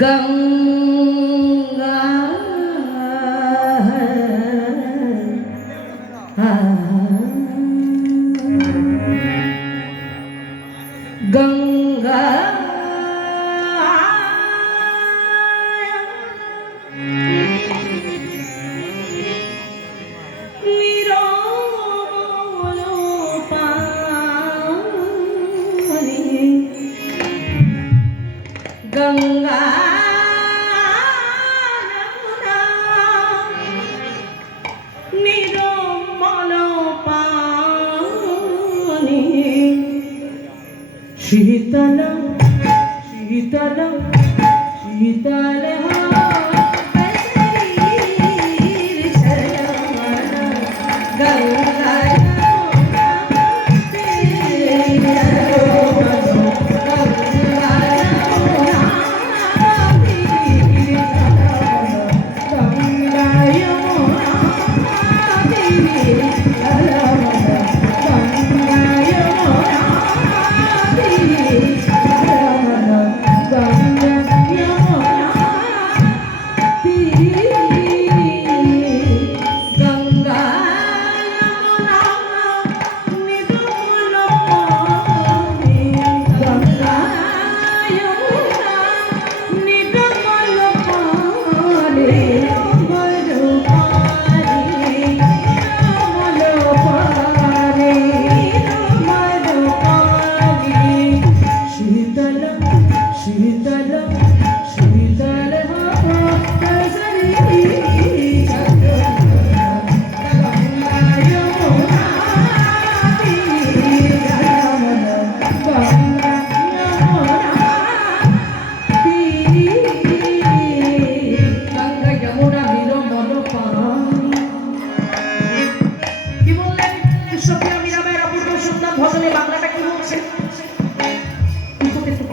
गंगा गंगा गंगा निर्मल पानी शीतल शीतल शीतल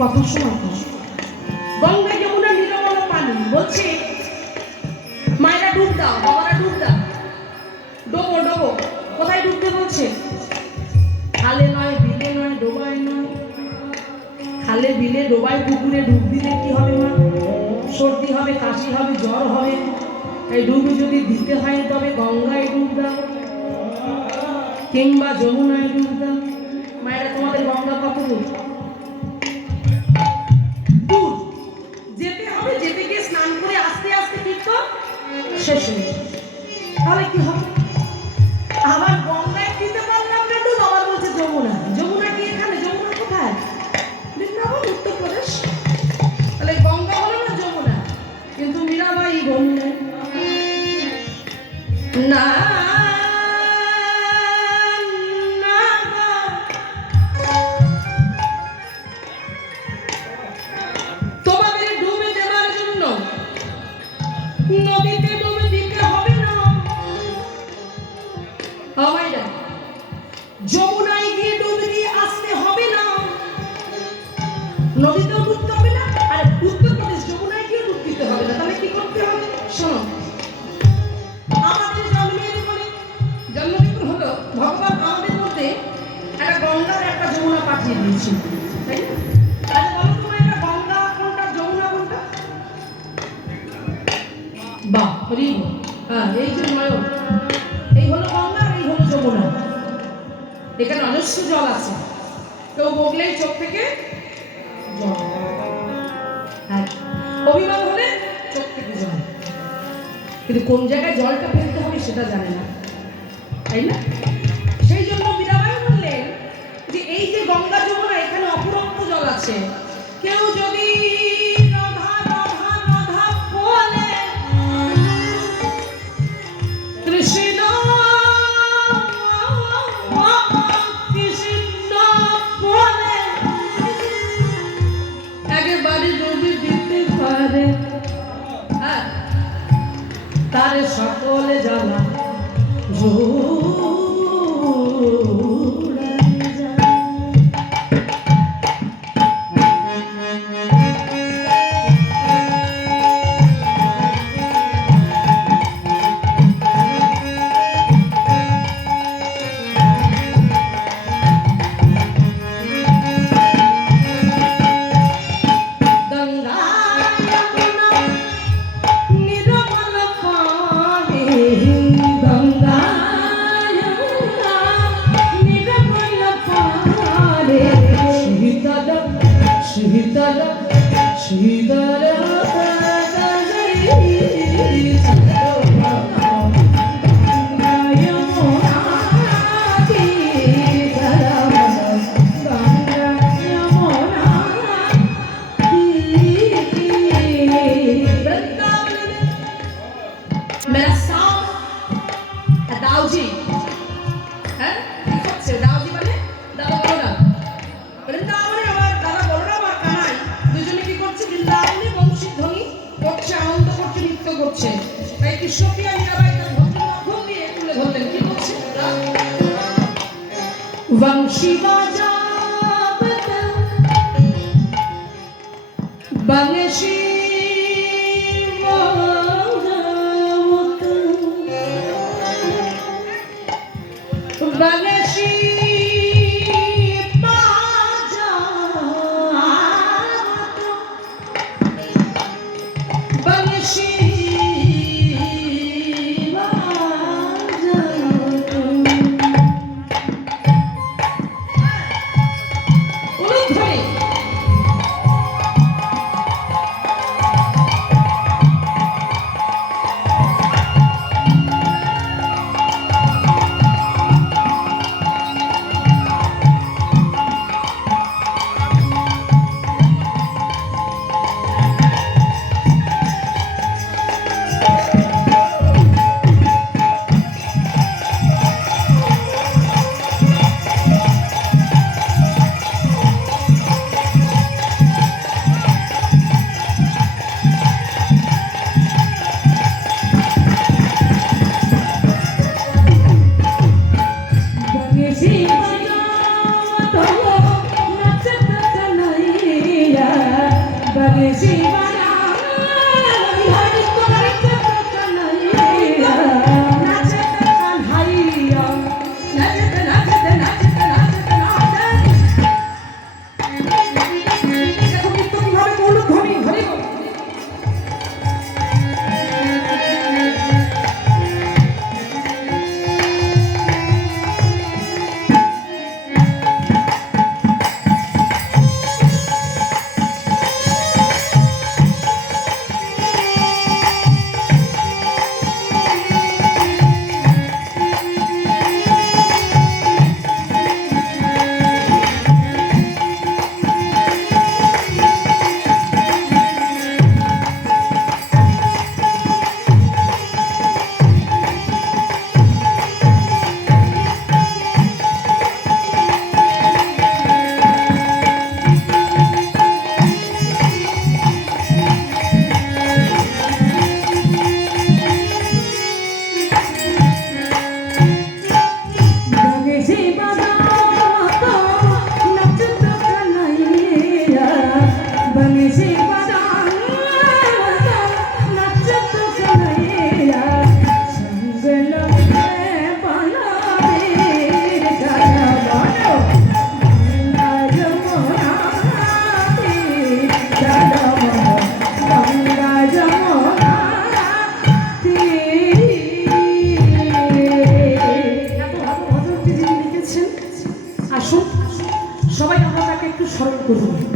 কথা শোনো। গঙ্গা যমুনা নির্মল পানি বলছে মায়েরা ডুব দাও, বাবারা ডুব দাও, ডোবো ডোবো। কোথায় ডুবতে বলছে? খালে নয়, বিলে নয়, ডোবায় নয়। খালে বিলে ডোবায় পুকুরে ডুব দিলে কি হবে মা? সর্দি হবে, কাশি হবে, জ্বর হবে। এই ডুব যদি দিতে হয় তবে গঙ্গায় ডুব দাও কিংবা যমুনায় ডুব দাও। মায়েরা তোমাদের গঙ্গা কত দূর? যেতে গিয়ে স্নান করে আস্তে আস্তে তীর্থ শেষ হয়ে যাবে। তাহলে কি হবে? আবার গঙ্গায় দিতে পারলাম না ডুব, আবার বলছে যমুনা। যমুনা কি এখানে? যমুনা কোথায়? বৃন্দাবন, উত্তরপ্রদেশ। তাহলে গঙ্গা হলো না যমুনা, কিন্তু মীরাবাই বললেন না নদীতে ডুব দিতে হবে না, যমুনায় গিয়ে ডুব দিয়ে আসতে হবে না, নদীতেও ডুবতে হবে না, আর উত্তরপ্রদেশ যমুনায় গিয়ে ডুব দিতে হবে না। তাহলে কি করতে হবে? শোনো, আমাদের জন্মদিন হলো ভগবান আমাদের মধ্যে একটা গঙ্গার একটা যমুনা পাঠিয়ে দিয়েছে, তাই না? বলো তোমার একটা গঙ্গা কোনটা, যমুনা কোনটা? বাহ, হ্যাঁ, এই যে নয়ন, এই হলো গঙ্গা, এই হলো যমুনা। এখানে অজস্র জল আছে, কেউ বগলেই চোখ থেকে জল, হ্যাঁ, অভিমান হলে চোখ থেকে জল, কিন্তু কোন জায়গায় জলটা ফেলতে হবে সেটা জানে না, তাই না? সেই জন্য মীরাবাই বললেন যে এই যে গঙ্গা যমুনা, এখানে অপুরন্ত জল আছে। কেউ যদি তারে সকলে জ্বালা गंगा वंशी बजावत बंशी बजावत बंशी बजावत बंशी সবাই আমরা তাকে একটু স্মরণ করব।